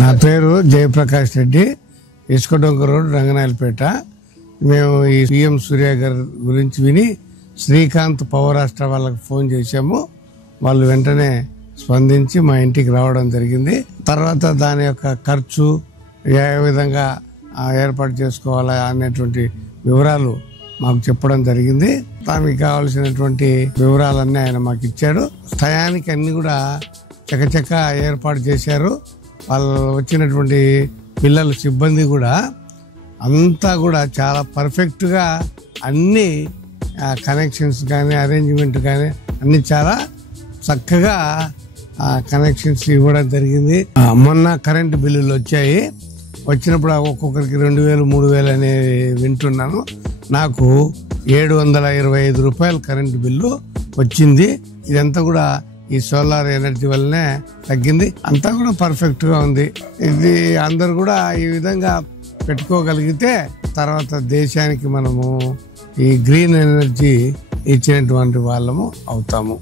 నా పేరు జయప్రకాష్ రెడ్డి, ఇసుకడొంక రోడ్, రంగనాయలపేట. మేము ఈ పిఎం సూర్య గారి గురించి విని శ్రీకాంత్ పౌరాష్ట్ర వాళ్ళకి ఫోన్ చేశాము. వాళ్ళు వెంటనే స్పందించి మా ఇంటికి రావడం జరిగింది. తర్వాత దాని యొక్క ఖర్చు ఏ విధంగా ఏర్పాటు చేసుకోవాలా అనేటువంటి వివరాలు మాకు చెప్పడం జరిగింది. దానికి కావాల్సినటువంటి వివరాలన్నీ ఆయన మాకు ఇచ్చాడు. టయానికి అన్ని కూడా చకచక ఏర్పాటు చేశారు. వాళ్ళు వచ్చినటువంటి పిల్లల సిబ్బంది కూడా అంతా కూడా చాలా పర్ఫెక్ట్గా అన్ని కనెక్షన్స్ కానీ అరేంజ్మెంట్ కానీ అన్ని చాలా చక్కగా కనెక్షన్స్ ఇవ్వడం జరిగింది. మొన్న కరెంటు బిల్లులు వచ్చాయి. వచ్చినప్పుడు ఒక్కొక్కరికి 2000, 3000 అనేది వింటున్నాను. నాకు 725 రూపాయలు కరెంటు బిల్లు వచ్చింది. ఇదంతా కూడా ఈ సోలార్ ఎనర్జీ వల్లనే తగ్గింది. అంతా కూడా పర్ఫెక్ట్ గా ఉంది. ఇది అందరు కూడా ఈ విధంగా పెట్టుకోగలిగితే తర్వాత దేశానికి మనము ఈ గ్రీన్ ఎనర్జీ ఇచ్చినటువంటి వాళ్ళము అవుతాము.